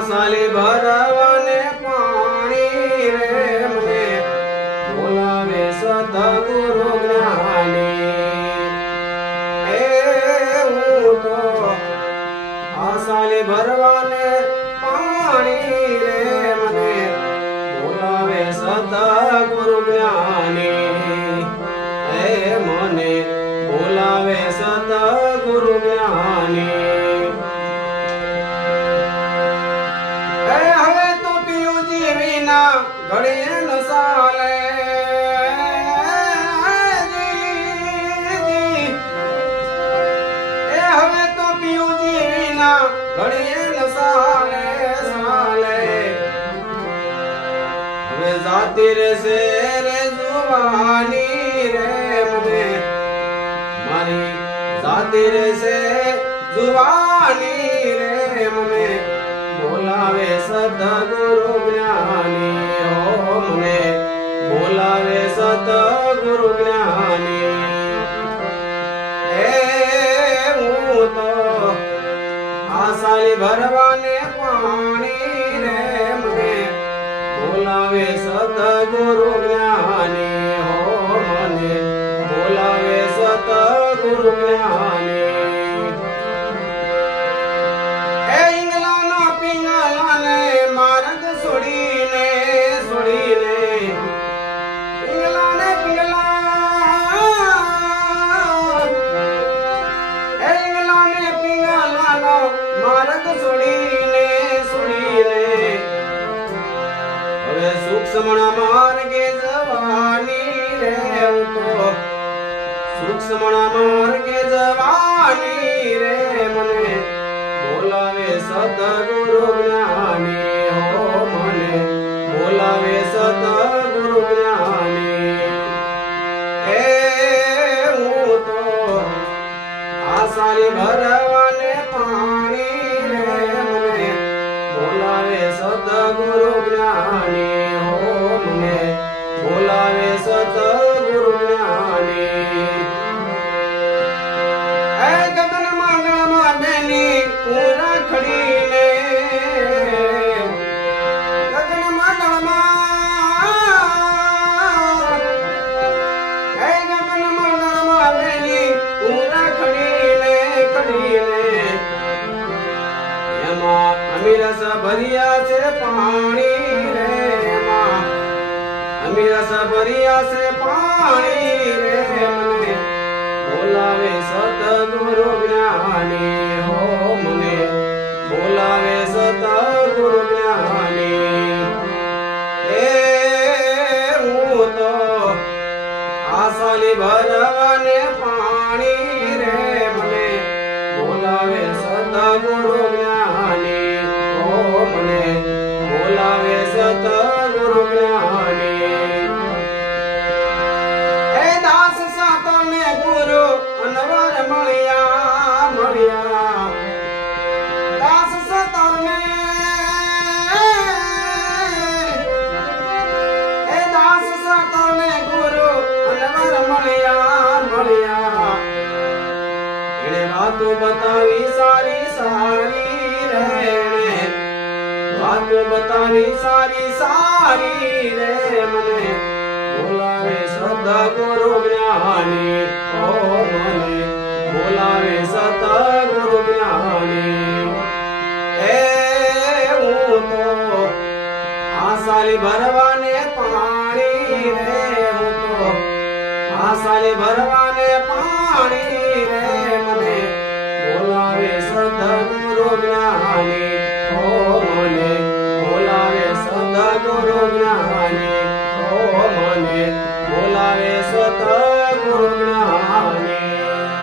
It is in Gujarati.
આસાલી ભરવાને પાણી રે મને બોલાવે સદગુરુ જ્ઞાની એ હું તો આસાલી ભરવાને પાણી રે મને બોલાવે સદગુરુ જ્ઞાની એ મને બોલાવે સદગુરુ જ્ઞાની ઘડીએ ન સાલે એ હવે તો પિયુજી વિના ઘડીએ ન સાલે સાલે હવે જાતી રહેશે રે જુવાની રે મને મારી જાતી રહેશે જુવાની રે મને બોલાવે સદગુરુ જ્ઞાની મને બોલાવે સતગુરુ જ્ઞાની એ હું તો આસાલી ભરવાને પાણી રે મને બોલાવે સતગુરુ જ્ઞાની મને બોલાવે સતગુરુ જ્ઞાની એ ઇંગલાનો પિંગલાને માર્ગ છોડીને માર્ગ છોડીને હવે સૂક્ષ્મ માર્ગે જવાની રે તો સૂક્ષ્મ માર્ગે જવાની રે મને બોલાવે સદગુરુ જ્ઞાની મને બોલાવે સદગુરુ જ્ઞાની એ હું તો આસાલી ભરવાને પાણી રે મને બોલાવે સદગુરુ જ્ઞાની મને બોલાવે સદગુરુ જ્ઞાની એ ગગન માંગણમાં બેની પૂરા ખડીને ગગન માંગણમાં બેની પૂરા ખડીને એમાં અમીરસ ભર્યા છે પાણી રે એમાં અમીરસ ભર્યા છે પાણી રે મને બોલાવે સદગુરુ જ્ઞાની મને બોલાવે સદગુરુ જ્ઞાની એ હું તો આસાલી ભરવાને પાણી રે મને બોલાવે સદગુરુ જ્ઞાની મને બોલાવે સદગુરુ જ્ઞાની હે દાસ સાતને ગુરુ અનવર મળ્યા દાસ સાતને હે દાસ સાતને ગુરુ અનવર મળ્યા એને વાતો બતાવી સારી રે વાતો બતાવી સારી રે મને બોલાવે સદગુરુ જ્ઞાની મને બોલાવે સદગુરુ જ્ઞાની એ હું તો આસાલી ભરવાને પાણી રે હું તો આસાલી ભરવાને પાણી રે મને બોલાવે સદગુરુ જ્ઞાની મને બોલાવે સદગુરુ જ્ઞાની મને બોલાવે સદગુરુ જ્ઞાની।